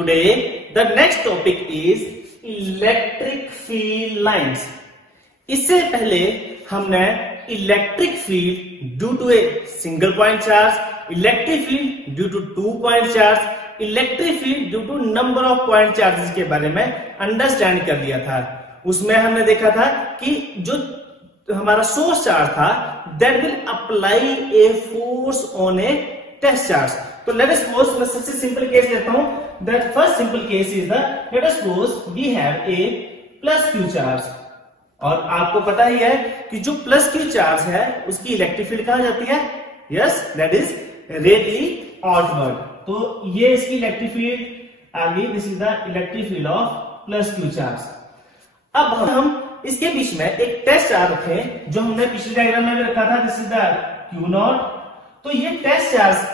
Today the next topic is electric field lines. इससे पहले हमने electric field due to a single point charge, electric field due to 2 point charge, electric field due to number of point charges के बारे में understand कर लिया था। उसमें हमने देखा था कि जो हमारा सोर्स चार्ज था that will apply a force on a test charge. तो लेट अस सपोज मैं सबसे सिंपल केस लेता हूं। That first simple case is the let us suppose we have a plus Q charge, और आपको पता ही है कि जो प्लस क्यू चार्ज है उसकी इलेक्ट्रिक फील्ड कहां जाती है? Yes, that is radially outward. तो ये इसकी इलेक्ट्रिक फील्ड आ गई, this is the electric field of plus Q charge. अब हम इसके बीच में एक टेस्ट चार्ज रखें जो हमने पिछले डायग्राम में भी रखा था, this is the Q not. तो ये टेस्ट चार्ज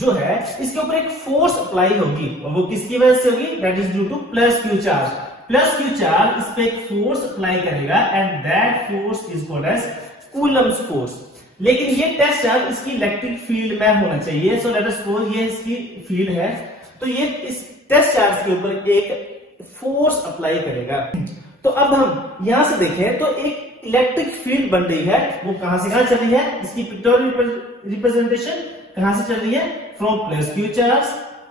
जो है इसके ऊपर एक फोर्स अप्लाई होगी, और वो किसकी वजह से होगी? That is due to plus Q charge. Plus Q charge इस पे एक फोर्स अप्लाई करेगा and that force is called as Coulomb's force. लेकिन ये टेस्ट चार्ज इसकी इलेक्ट्रिक फील्ड में होना चाहिए। सो लेट अस सपोज ये इसकी फील्ड है, तो ये इस टेस्ट चार्ज के ऊपर एक फोर्स अप्लाई करेगा। तो अब हम यहां से देखें तो एक इलेक्ट्रिक फील्ड बन रही है, वो कहां से कहां चल रही है? इसकी पिक्टोरियल रिप्रेजेंटेशन कहां से चल रही है? From plus Q charge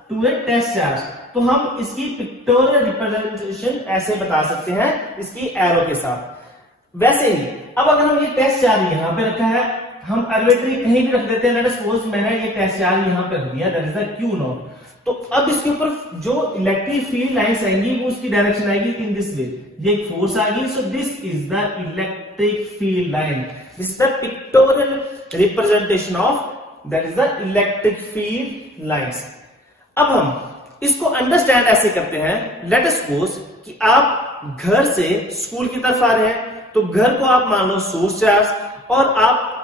to a test charge. तो हम इसकी पिक्टोरियल रिप्रेजेंटेशन ऐसे बता सकते हैं इसकी एरो के साथ। वैसे ही अब अगर हम ये टेस्ट चार्ज यहां पे रखा है, हम आर्बिट्री कहीं भी रख देते हैं। लेट अस सपोज मैंने ये टेस्ट चार्ज यहां पे रख दिया, that is the Q not. तो अब इसके ऊपर जो इलेक्ट्रिक फील्ड लाइंस आएंगी वो उसकी डायरेक्शन आएगी इन दिस वे, ये एक फोर्स आ गई। सो this is the electric field line, this is the pictorial representation of that is the electric field lines. अब हम इसको अंडरस्टैंड ऐसे करते हैं, लेट अस सपोज कि आप घर से स्कूल की तरफ आ रहे हैं, तो घर को आप मान लो सोर्स चार्ज, और आप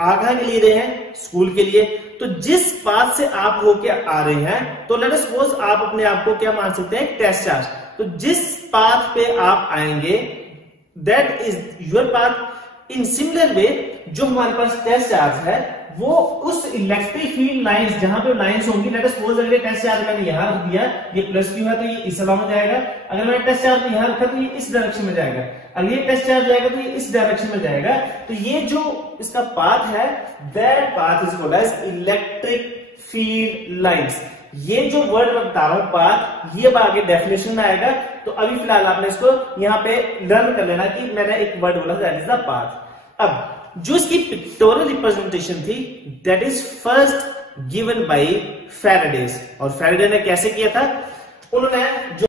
आगे के लिए रहे हैं स्कूल के लिए। तो जिस पाथ से आप होके आ रहे हैं, तो लेट अस सपोज आप अपने आप को क्या मान सकते हैं? Test charge. तो जिस पाथ पे आप आएंगे that is your path. In similar way जो हमारे पास टेस्ट चार्ज है वो उस इलेक्ट्रिक फील्ड लाइंस जहां पे लाइंस होंगी, लेट अस सपोज अगर टेस्ट चार्ज मैंने यहां रख दिया, ये प्लस क्यू है तो ये इस अलाउंग जाएगा। अगर मैंने टेस्ट चार्ज यहां रखा तो ये इस डायरेक्शन में जाएगा। अगर ये टेस्ट चार्ज जाएगा तो ये इस डायरेक्शन में जाएगा। तो ये जो इसका पाथ है that path is called as electric field lines. ये जो वर्ड मैं बता रहा हूं पाथ, ये आगे डेफिनेशन में आएगा। तो अभी फिलहाल आपने इसको यहाँ पे लर्न कर लेना कि मैंने एक वर्ड बोला दैट इज द पाथ। अब जो इसकी पिक्टोरियल रिप्रेजेंटेशन थी that is first given by Faraday's. और फैराडे ने कैसे किया था? उन्होंने जो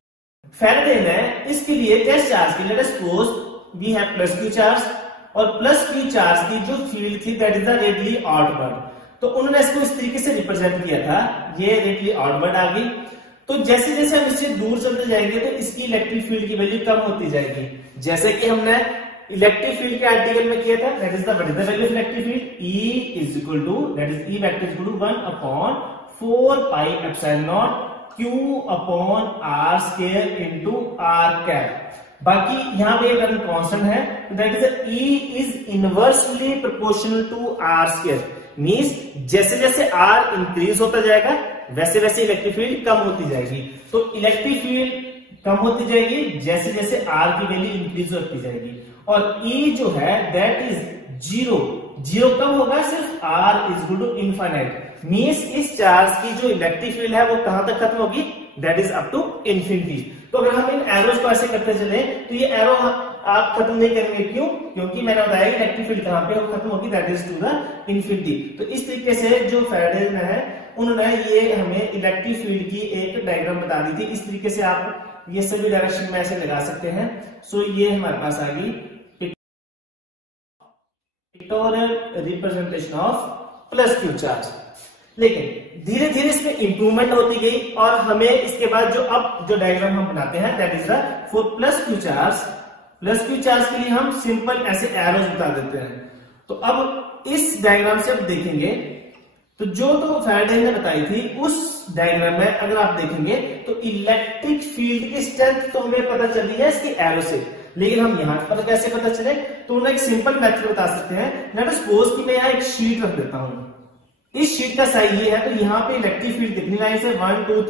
फैराडे ने इसके लिए टेस्ट चार्ज की, let us suppose we have plus Q charge, और प्लस क्यू चार्ज की जो फील्ड थी that is the radially outward. तो उन्होंने इसको इस तरीके से रिप्रेजेंट किया था, ये रेडियली आउटवर्ड आ गई। तो जैसे जैसे हम इससे दूर चलते जाएंगे तो इसकी इलेक्ट्रिक फील्ड की वैल्यू कम होती जाएगी। जैसे कि हमने इलेक्ट्रिक फील्ड के आर्टिकल में किया था, that is the what is the value of electric field? E is equal to that is E vector is equal to 1 upon 4 pi epsilon naught Q upon R square into R cap. बाकी यहां पे एक constant है, तो that is E is inversely proportional to R square. Means जैसे जैसे R increase होता जाएगा वैसे वैसे इलेक्ट्रिक फील्ड कम होती जाएगी। तो इलेक्ट्रिक फील्ड कम होती जाएगी जैसे जैसे R की वैल्यू इंक्रीज होती जाएगी। और E जो है दैट इज जीरो। जीरो कब होगा? सिर्फ R is equal to infinite. Means इस चार्ज की जो इलेक्ट्रिक फील्ड है वो कहां तक खत्म होगी? That is up to infinity. तो अगर हम इन एरोज को ऐसे करते चले तो ये एरो आप खत्म नहीं करेंगे। क्यों? क्योंकि मैंने बताया इलेक्ट्रिक फील्ड कहां पे खत्म होगी? That is to the infinity. तो इस तरीके से जो फैराडे ने है उन्होंने ये हमें इलेक्ट्रिक फील्ड की एक डायग्राम बता दी थी। इस तरीके से आप ये सभी डायरेक्शन में ऐसे लगा सकते हैं। सो ये हमारे पास आ गई pictorial representation of plus Q charge. लेकिन धीरे धीरे इसमें इंप्रूवमेंट होती गई, और हमें इसके बाद जो अब जो डायग्राम हम बनाते हैं that is the for plus Q charge. Plus Q charge के लिए हम सिंपल ऐसे एरोज बता देते हैं। तो अब इस डायग्राम से अब देखेंगे तो जो तो फैराडे ने बताई थी उस डायग्राम में अगर आप देखेंगे तो इलेक्ट्रिक फील्ड की स्ट्रेंथ तो हमें पता चल रही है इसकी एरो से। लेकिन हम यहां पर कैसे पता चले? तो उन्हें एक सिंपल मेथड बता सकते हैं। लेट अस सपोज कि मैं यहां एक शीट रख देता हूं। इस शीट का साइज ये है, तो यहाँ पे इलेक्ट्रिक फील्ड कितनी लाइन्स है? 1 2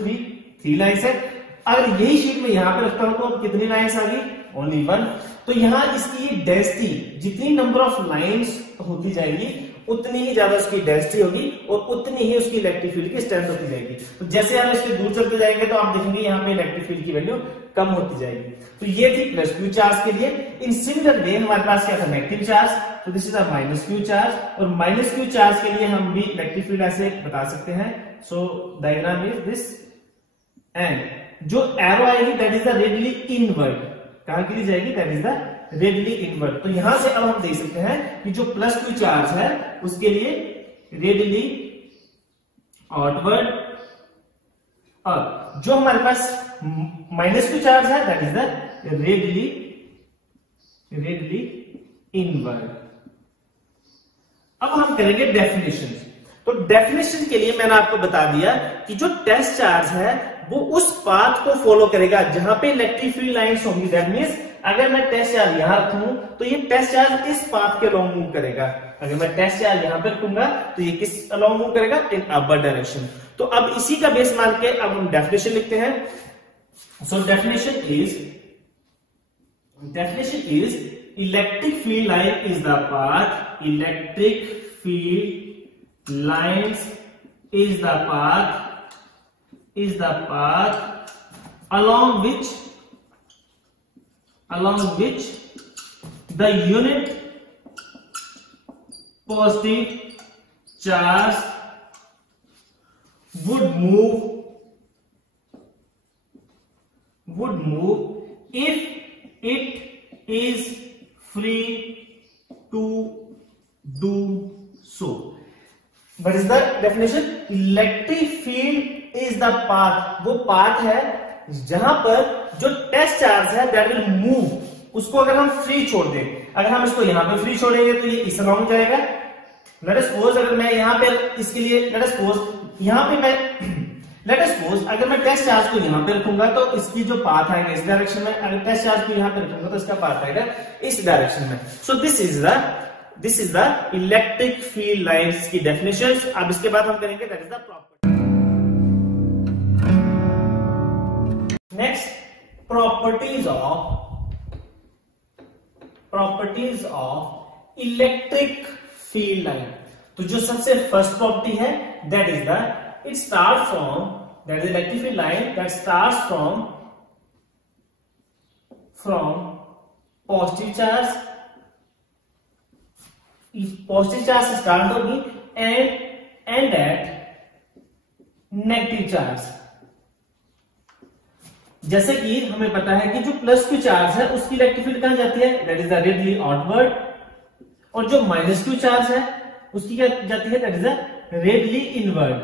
3 लाइन्स है। अगर यही शीट में यहाँ पे रखता हूं तो कितनी लाइंस आ गई, ओनली 1। तो यहाँ इसकी डेंसिटी, जितनी नंबर ऑफ लाइंस होती जाएगी उतनी ही ज्यादा उसकी डेंसिटी होगी और उतनी ही उसकी इलेक्ट्रिक फील्ड की स्ट्रेंथ होती जाएगी। तो जैसे हम इसके दूर चलते जाएंगे तो आप देखेंगे यहाँ पे इलेक्ट्रिक फील्ड की वैल्यू कम होती जाएगी। तो ये थी प्लस क्यू चार्ज के लिए। इन सिमिलर वे हमारे पास क्या था, नेगेटिव चार्ज, तो this is a minus Q charge, और माइनस क्यू चार्ज के लिए हम भी इलेक्ट्रिक फील्ड ऐसे बता सकते हैं। सो डायग्राम इज दिस, एंड जो एरो आएगी that is the radially inward, कहां के लिए जाएगी, that is the radially inward. तो यहां से अब हम देख सकते हैं कि जो प्लस क्यू चार्ज है उसके लिए रेडियली आउटवर्ड, और जो हमारे पास माइनस क्यू चार्ज है that is the radially inward. अब हम करेंगे डेफिनेशन। तो डेफिनेशन के लिए मैंने आपको बता दिया कि जो टेस्ट चार्ज है वो उस पाथ को फॉलो करेगा जहां पे इलेक्ट्रिक फील्ड लाइंस होंगी। दैट मींस अगर मैं टेस्ट चार्ज यहां रखूं तो ये टेस्ट चार्ज इस पाथ के अलोंग मूव करेगा। अगर मैं टेस्ट चार्ज यहां पे रखूंगा तो ये किस अलोंग मूव करेगा, इन अपर डायरेक्शन। तो अब इसी का बेस मान के अब हम डेफिनेशन लिखते हैं। So definition is electric field line is the path, electric field lines is the path along which the unit positive charge would move if it is free to do so. What is the definition? Electric field is the path, वो path है जहां पर जो test charge है that will move, उसको अगर हम free छोड़ दें, अगर हम इसको यहां पे फ्री छोड़ेंगे तो ये इस अलोंग जाएगा। लेट अस सपोज अगर मैं यहां पे इसके लिए लेट अस सपोज यहां पे मैं लेट अस सपोज अगर मैं टेस्ट चार्ज को यहां पे रखूंगा तो इसकी जो पाथ आएगा इस डायरेक्शन में, अगर टेस्ट चार्ज को यहां पे रखूंगा तो इसका पाथ आएगा इस डायरेक्शन में। सो this is the electric field lines की डेफिनेशंस। अब इसके बाद हम करेंगे that is the property. Next, properties of electric field line। तो जो सबसे फर्स्ट प्रॉपर्टी है that is the it start from, that is electric field line that start from positive charge, positive charge से स्टार्ट होगी and eight negative charge. जैसे कि हमें पता है कि जो प्लस क्यू चार्ज है उसकी इलेक्ट्रिक फील्ड कहां जाती है, that is the radially outward, और जो माइनस क्यू चार्ज है उसकी क्या जाती है, that is the radially inward.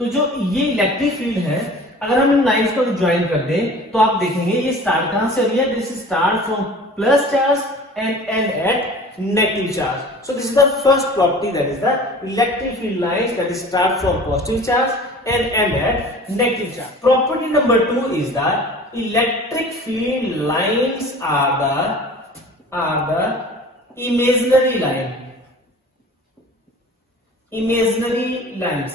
तो जो ये इलेक्ट्रिक फील्ड है अगर हम इन लाइंस को ज्वाइन कर दें तो आप देखेंगे ये स्टार्ट कहां से हो रही है, this start from plus charge and end at negative charge. So this is the first property, that is the electric field lines that start from positive charge and end at negative charge. Property number 2 is that electric field lines are the imaginary line. Imaginary lines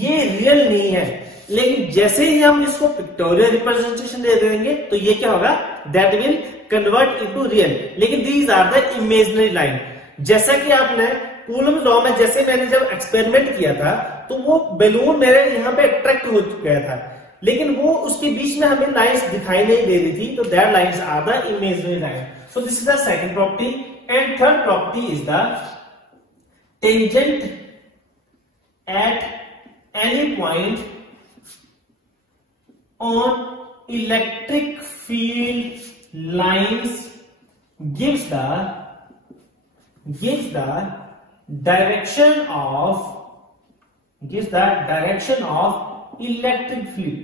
ये real नहीं है, लेकिन जैसे ही हम इसको pictorial representation दे देंगे तो ये क्या होगा, that will convert into real. लेकिन these are the imaginary line. जैसा कि आपने कूलम लॉ में जैसे मैंने जब एक्सपेरिमेंट किया था तो वो बैलून मेरे यहाँ पे अट्रैक्ट हो गया था, लेकिन वो उसके बीच में हमें लाइंस दिखाई नहीं दे रही थी, तो that lines are the imaginary line. So this is the second property. And third property is the tangent at any point on electric field lines gives the direction of electric field।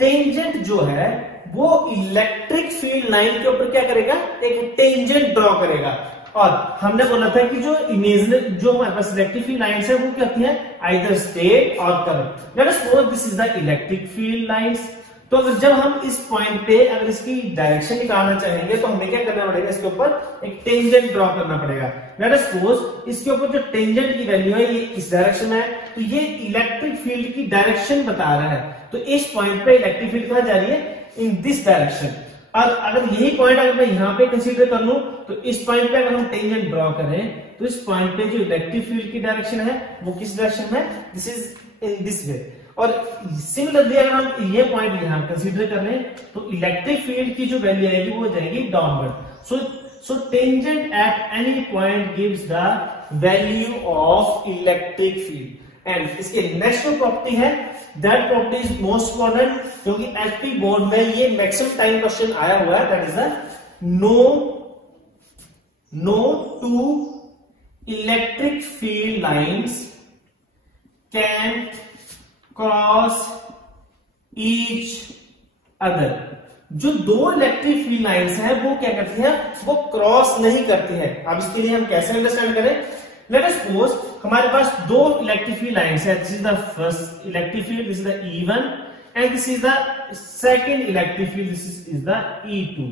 Tangent जो है वो electric field line के ऊपर क्या करेगा, एक tangent draw करेगा। और हमने बोला था कि जो इमेजिनरी जो हमारे पास इलेक्ट्रिक फील्ड लाइंस है वो क्या होती है, आइदर स्ट्रेट और curve. Late us suppose this is the electric field lines. तो जब हम इस पॉइंट पे अगर इसकी डायरेक्शन निकालना चाहेंगे तो हमें क्या करना पड़ेगा, इसके ऊपर एक टेंजेंट ड्रॉ करना पड़ेगा। लेट अस सपोज इसके ऊपर जो टेंजेंट की वैल्यू है ये इस डायरेक्शन है, तो ये इलेक्ट्रिक फील्ड की डायरेक्शन बता रहा है। तो इस पॉइंट पे इलेक्ट्रिक फील्ड कहां जा रही है, इन दिस डायरेक्शन। और अगर यही पॉइंट अगर मैं यहाँ पे कंसीडर कर लूं तो इस पॉइंट पे अगर हम टेंजेंट ड्रॉ करें तो इस पॉइंट पे जो इलेक्ट्रिक फील्ड की डायरेक्शन है वो किस डायरेक्शन में, this is in this way. और सिमिलरली अगर हम ये पॉइंट यहाँ कंसीडर कर रहे हैं तो इलेक्ट्रिक फील्ड की जो वैल्यू आएगी वो जाएगी downward. So tangent at any point gives the value of electric field. And इसके नेक्स्ट जो प्रॉपर्टी है, that property is most important, क्योंकि एचपी बोर्ड में ये मैक्सिमम टाइम क्वेश्चन आया हुआ है, that is the no two electric field lines can cross each other। जो दो इलेक्ट्रिक फील्ड लाइंस हैं वो क्या करती हैं, वो क्रॉस नहीं करती हैं। अब इसके लिए हम कैसे अंडरस्टैंड करें, लेट अस सपोज हमारे पास दो इलेक्ट्रिक फील्ड लाइंस है, this is the first electric field, this is the E1 and this is the second electric field, this is the E2।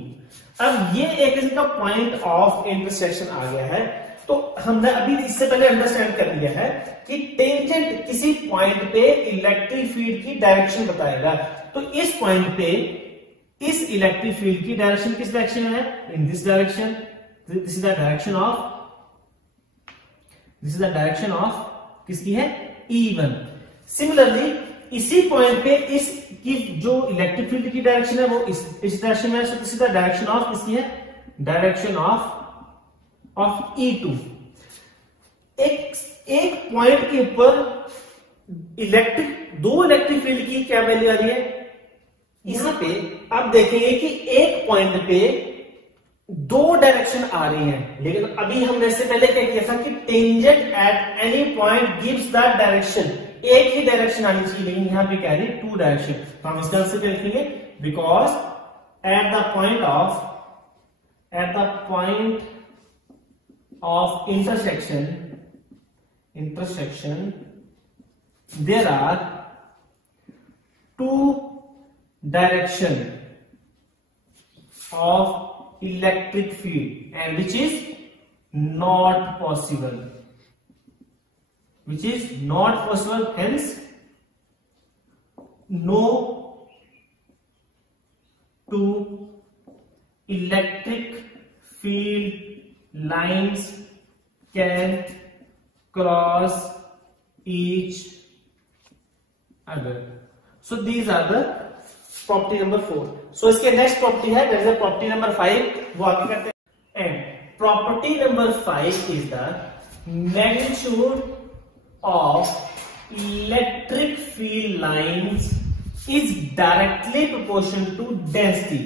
अब ये एक इनका पॉइंट ऑफ इंटरसेक्शन आ गया है। तो हमने अभी इससे पहले अंडरस्टैंड कर लिया है कि टेंजेंट किसी पॉइंट पे इलेक्ट्रिक फील्ड की डायरेक्शन बताएगा। तो इस पॉइंट पे इस इलेक्ट्रिक फील्ड की डायरेक्शन किस डायरेक्शन में है, in this direction, this is the direction of किसकी है, E1। सिमिलरली इसी पॉइंट पे इसकी जो इलेक्ट्रिक फील्ड की डायरेक्शन है वो इस डायरेक्शन में है, सो this is the direction of किसकी है, डायरेक्शन ऑफ E2। एक पॉइंट के ऊपर दो इलेक्ट्रिक फील्ड की क्या वैल्यू आ रही है, यहां पे आप देखेंगे कि एक पॉइंट पे दो डायरेक्शन आ रही हैं, लेकिन अभी हमने इससे पहले क्या किया था कि tangent at any point gives the direction, एक ही डायरेक्शन आनी चाहिए, लेकिन यहां पे क्या है, टू डायरेक्शन। तो हम इसका आंसर क्या लिखेंगे, because at the point of intersection there are two direction of electric field and which is not possible, hence no two electric field lines can cross each other. So these are the property number 4. So इसके next property है, that is the property number 5, वो आगे करते हैं। And property number 5 is the magnitude of electric field lines is directly proportional to density।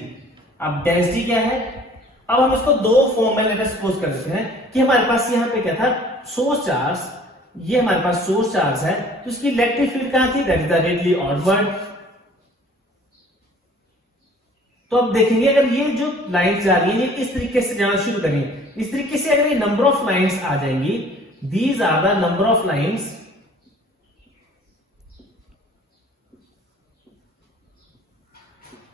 अब density क्या है, अब हम इसको दो फॉर्म में लेटर सपोज कर देते हैं कि हमारे पास यहाँ पे क्या था, सोर्स चार्ज, ये हमारे पास सोर्स चार्ज है, तो इसकी इलेक्ट्रिक फील्ड कहां थी, दैट इज द रेडियली ऑडवर्ड। तो अब देखेंगे अगर ये जो लाइंस जा रही है ये इस तरीके से जाना शुरू करेंगे, इस तरीके से अगर ये नंबर ऑफ लाइंस आ जाएंगी, these are the number of lines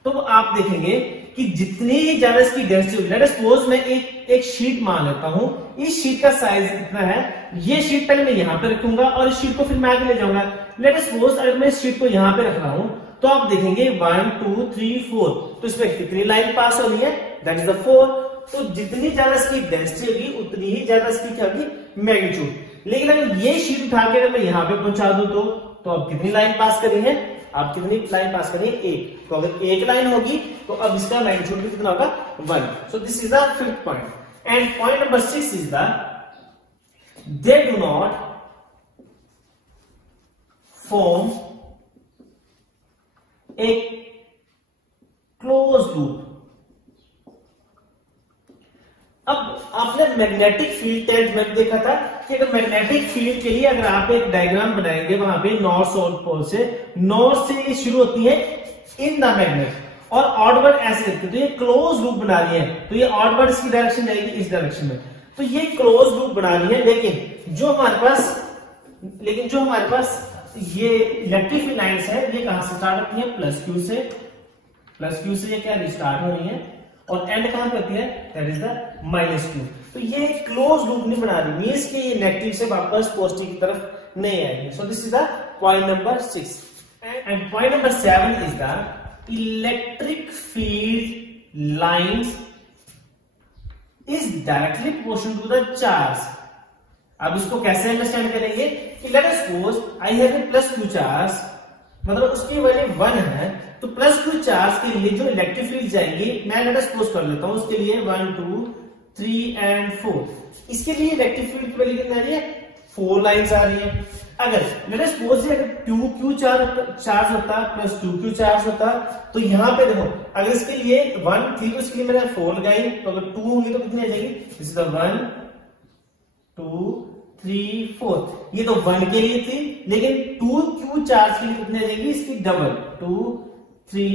तो आप देखेंगे कि जितनी ही ज्यादा इसकी डेंसिटी होगी, लेट अस सपोज मैं एक शीट मान लेता हूं, इस शीट का साइज इतना है, ये शीट पहले मैं यहां पे रखूंगा और इस शीट को फिर मैं आगे ले जाऊंगा। लेट अस सपोज अगर मैं इस शीट को यहां पे रख रहा हूं तो आप देखेंगे 1 2 3 4, तो इसमें कितनी लाइन पास हो रही है, दैट इज द 4। तो जितनी ज्यादा इसकी डेंसिटी होगी उतनी ही ज्यादा इसकी क्या होगी, मैग्नीट्यूड। लेकिन अगर ये शीट उठा के अगर मैं यहां पे पहुंचा दूं तो अब कितनी लाइन पास करी है, आप कितनी लाइन पास करिए, एक। तो अगर एक लाइन होगी तो अब इसका मैग्नीट्यूड भी कितना होगा, 1। सो this is the fifth point. And point number 6 is the they do not form A close loop. अब आपने मैग्नेटिक फील्ड 10th में देखा था कि अगर मैग्नेटिक फील्ड के लिए अगर आप एक डायग्राम बनाएंगे, वहां पे नॉर्थ साउथ पोल से, नॉर्थ से ये शुरू होती है इन द मैग्नेट और ऑडवर्ड ऐसे लिखते हैं, तो ये क्लोज लूप बना रही है, तो ये ऑडवर्ड इसकी डायरेक्शन जाएगी इस डायरेक्शन में, तो ये क्लोज लूप बना रही है। लेकिन जो हमारे पास ये इलेक्ट्रिक फील्ड लाइंस है, ये कहां से स्टार्ट होती है, प्लस क्यू से ये क्या स्टार्ट हो रही है और एंड कहां पे होती है, दैट इज द -q। तो ये क्लोज लूप नहीं बना रही, मींस कि ये नेगेटिव से वापस पॉजिटिव की तरफ नहीं आएगी। सो this is the point number 6। And point number 7 is the electric field lines is directly proportional to the charge. अब इसको कैसे अंडरस्टैंड करेंगे कि late us suppose I have a plus Q charge, मतलब उसकी वैल्यू 1 है, तो प्लस क्यू चार्ज के लिए जो इलेक्ट्रिक फील्ड जाएंगी, मैं लेट अस सपोज कर लेता हूं उसके लिए 1 2 3 एंड 4, इसके लिए इलेक्ट्रिक फील्ड की वैल्यू कितनी आ रही है, 4 लाइंस आ रही है। अगर लेट अस सपोज अगर 2q चार्ज होता प्लस 2q चार्ज होता, तो यहाँ पे देखो अगर इसके लिए 1 थी तो इसके लिए मैंने 4 लगाई, तो अगर 2 होंगी तो कितनी आ जाएगी, दिस इज द 1 2 3 4, ये तो 1 के लिए थी, लेकिन 2q चार्ज के लिए कितनी आ जाएगी, इसकी डबल 2 3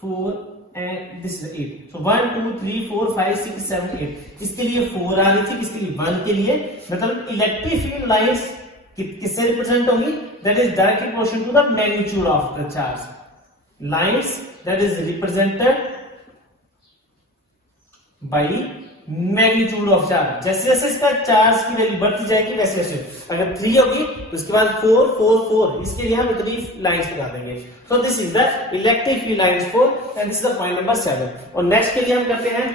4 एंड दिस इज 8, सो 1 2 3 4 5 6 7 8, इसके लिए 4 आ रही थी, इसके लिए 1 के लिए, मतलब इलेक्ट्रिक फील्ड लाइंस किससे रिप्रेजेंट होंगी, that is directly proportional to the magnitude of the charge, lines that is represented by magnitude of charge. जैसे जैसे इसका चार्ज की वैल्यू बढ़ती जाएगी वैसे वैसे, अगर 3 होगी तो उसके बाद 4 4 4, इसके लिए हम 3 लाइंस लगा देंगे। सो this is the electric field lines 4 and this is the point number 7। और नेक्स्ट के लिए हम करते हैं,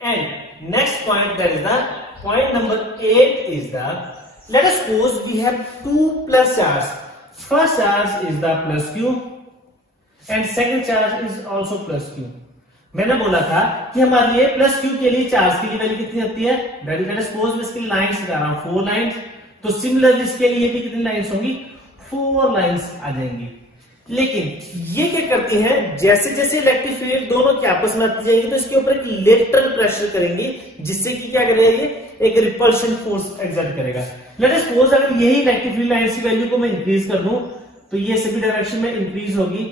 and next point that is the point number 8 is the, let us suppose we have 2 plus charge. First charge is the plus q and second charge is also plus q. मैंने बोला था कि हमारे लिए प्लस q के लिए charge की value कितनी होती है, let us suppose मैं इसकी लाइंस लगा रहा हूं 4 लाइंस, तो सिमिलरली इसके लिए भी कितनी लाइंस होंगी, 4 लाइंस आ जाएंगी। लेकिन ये क्या करती हैं, जैसे जैसे इलेक्ट्रिक फील्ड दोनों के आपस में आती जाएगी तो इसके ऊपर एक लेटरल प्रेशर करेंगे, जिससे कि क्या करेगा, एक रिपल्शन फोर्स एक्सर्ट करेगा। लेट अस सपोज अगर यही इलेक्ट्रिक फील्ड लाइंस की वैल्यू को मैं इंक्रीज कर दूं तो ये सभी डायरेक्शन में इंक्रीज होगी।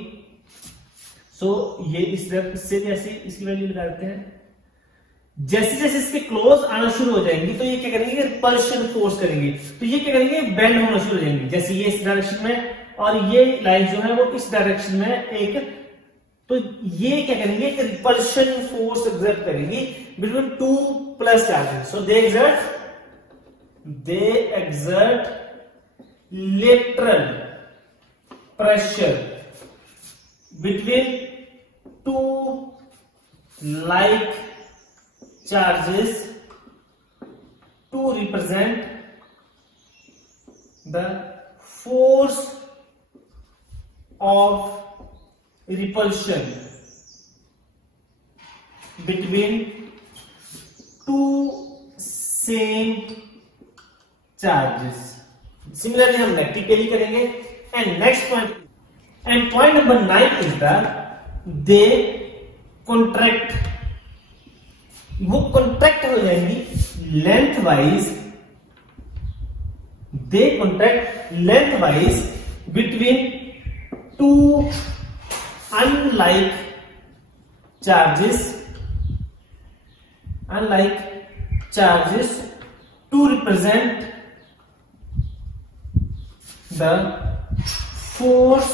सो ये इससे भी ऐसे इसकी वैल्यू लगा देते हैं, जैसे जैसे इसके क्लोज आना शुरू हो जाएंगी तो ये क्या करेंगे, रिपल्शन फोर्स करेंगे, तो ये क्या करेंगे, बेंड होना शुरू हो जाएंगे, जैसे ये इस डायरेक्शन में और ये लाइन जो है वो इस डायरेक्शन में एक, तो ये क्या करेंगे, एक रिपल्शन फोर्स एक्सर्ट करेंगी between 2 plus charges. So they exert lateral pressure between 2 like charges to represent the force of repulsion between 2 same charges. Similarly हम नेगेटिवली करेंगे। And next point, and point number 9 is the they contract, वो contract हो जाएंगी length wise, they contract length wise between 2 unlike charges to represent the force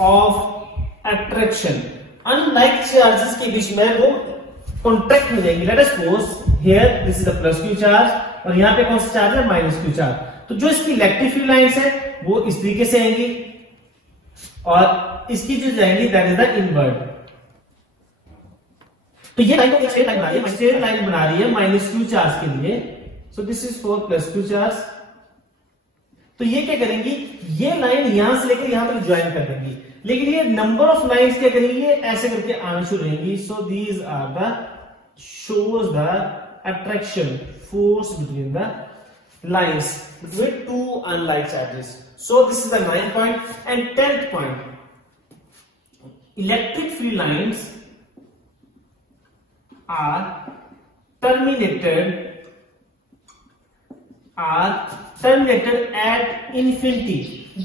of attraction. Unlike charges के बीच में वो contract हो जाएंगे। Late us suppose here this is the plus Q charge और यहाँ पे कौन सा चार्ज है, माइनस क्यू चार्ज। तो जो इसकी इलेक्ट्रिक फील्ड लाइंस है वो इस तरीके से आएंगी और इसकी जो जाएंगी दैट इज द इनवर्ट। तो ये लाइन को स्ट्रेट लाइन बना रही है, स्ट्रेट लाइन बना रही है माइनस क्यू चार्ज के लिए। सो this is for plus Q charge. तो ये क्या करेंगी, ये लाइन यहां से लेकर यहां तक ज्वाइन कर देंगी, लेकिन ये नंबर ऑफ लाइंस क्या करेंगी, ऐसे करके आना शुरू रहेंगी। So these are the shows the attraction force between the lines between 2 unlike charges. So this is the 9th point. And 10th point, electric field lines are terminated at infinity.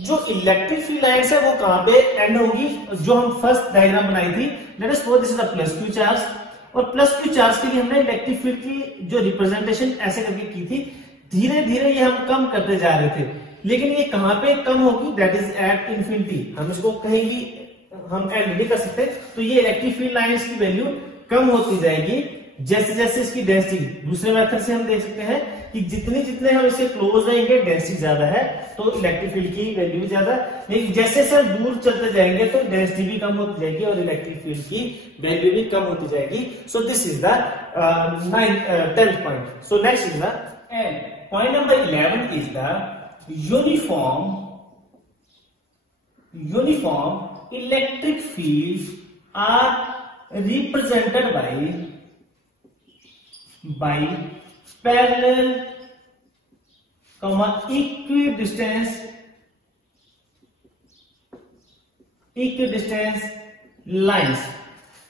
जो electric field lines है वो कहां पे and होगी, जो हम first diagram बनाई थी। Late us suppose this is the plus Q charge और प्लस क्यू चार्ज के लिए हमने इलेक्ट्रिक फील्ड की जो रिप्रेजेंटेशन ऐसे करके की थी। धीरे धीरे ये हम कम करते जा रहे थे, लेकिन ये कहां पे कम होगी, दैट इज एट इंफिनिटी। हम इसको कहेंगी, हम एंड नहीं कर सकते। तो ये इलेक्ट्रिक फील्ड लाइंस की वैल्यू कम होती जाएगी जैसे जैसे इसकी डेंसिटी, दूसरे मेथड से हम देख सकते हैं कि जितने जितने हम इससे क्लोज रहेंगे डेंसिटी ज्यादा है तो इलेक्ट्रिक फील्ड की वैल्यू भी ज्यादा, लेकिन जैसे जैसे दूर चलते जाएंगे तो डेंसिटी भी कम होती जाएगी और इलेक्ट्रिक फील्ड की वैल्यू भी कम होती जाएगी। सो this is the 10th point. So next is the end point number 11 is the uniform electric fields are represented by parallel, equidistant lines.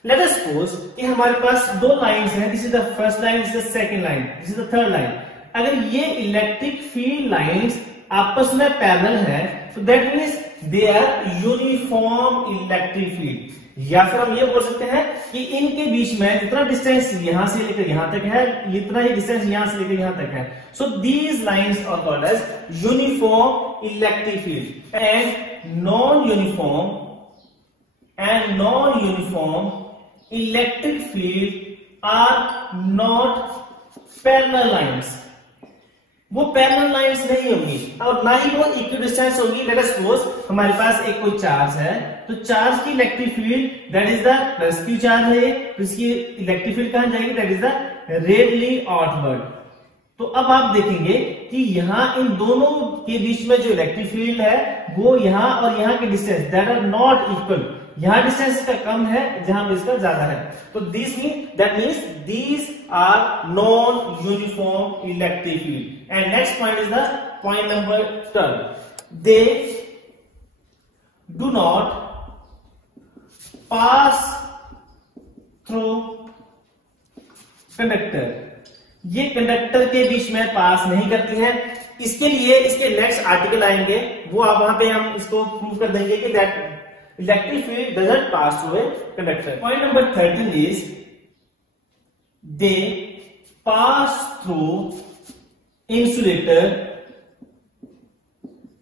Let us suppose कि हमारे पास दो लाइंस हैं, this is the first line, this is the second line, this is the third line. अगर ये electric field lines आपस में parallel है तो that means they are uniform electric field. या फिर हम ये बोल सकते हैं कि इनके बीच में जितना डिस्टेंस यहां से लेकर यहां तक है, इतना ही डिस्टेंस यहां से लेकर यहां तक है। So these lines are called as uniform electric field and non uniform electric field are not parallel lines. वो पैरेलल लाइंस नहीं होंगी और ना ही वो इक्विडिस्टेंस होगी। लेट अस सपोज हमारे पास एक कोई चार्ज है, तो चार्ज की electric field that is the plus Q charge है, तो इसकी इलेक्ट्रिक फील्ड कहां जाएगी, that is the radially outward. तो अब आप देखेंगे कि यहाँ इन दोनों के बीच में जो इलेक्ट्रिक फील्ड है वो यहाँ और यहाँ के distance that are not equal. यहाँ डिस्टेंस इसका कम है, जहां पे इसका ज्यादा है। तो that means these are non uniform electric field. And next point is the point number 12, they do not pass through conductor. ये कंडक्टर के बीच में पास नहीं करती है। इसके लिए इसके नेक्स्ट आर्टिकल आएंगे, वो आप वहां पे हम इसको प्रूव कर देंगे कि that electric field doesn't pass through a conductor. Point number 13 is they pass through insulator.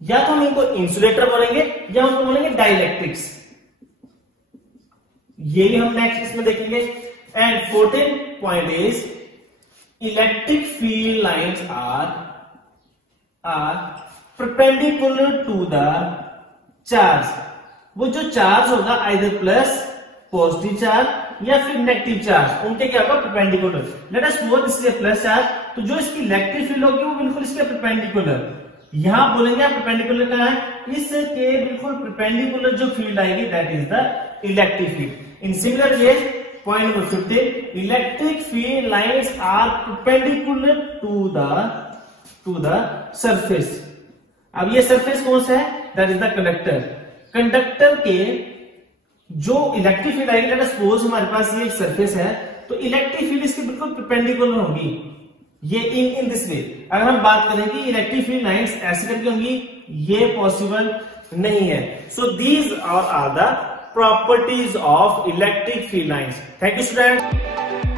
या तो हम इनको इंसुलेटर बोलेंगे या हम बोलेंगे डाइलेक्ट्रिक्स। ये भी हम नेक्स्ट इसमें देखेंगे। And 14th point is electric field lines are perpendicular to the charge। वो जो चार्ज होगा आइदर प्लस पॉजिटिव चार्ज या फिर नेगेटिव चार्ज, उनके क्या होगा, perpendicular. Late us suppose this is a plus charge, तो जो इसकी इलेक्ट्रिक फील्ड होगी वो बिल्कुल इसके परपेंडिकुलर। यहां बोलेंगे आप परपेंडिकुलर का है, इसके बिल्कुल परपेंडिकुलर जो फील्ड आएगी that is the electric field. In similar case point number 15, electric field lines are perpendicular to the surface. अब ये सरफेस कौन सा है, that is the conductor. Conductor के जो इलेक्ट्रिक फील्ड आएगी, लेट अस सपोज हमारे पास ये एक सरफेस है, तो इलेक्ट्रिक फील्ड इसके बिल्कुल परपेंडिकुलर होगी, ये इन दिस वे। अगर हम बात करें कि इलेक्ट्रिक फील्ड लाइंस ऐसे करके होंगी, ये पॉसिबल नहीं है। So these are the properties of electric field lines. Thank you student.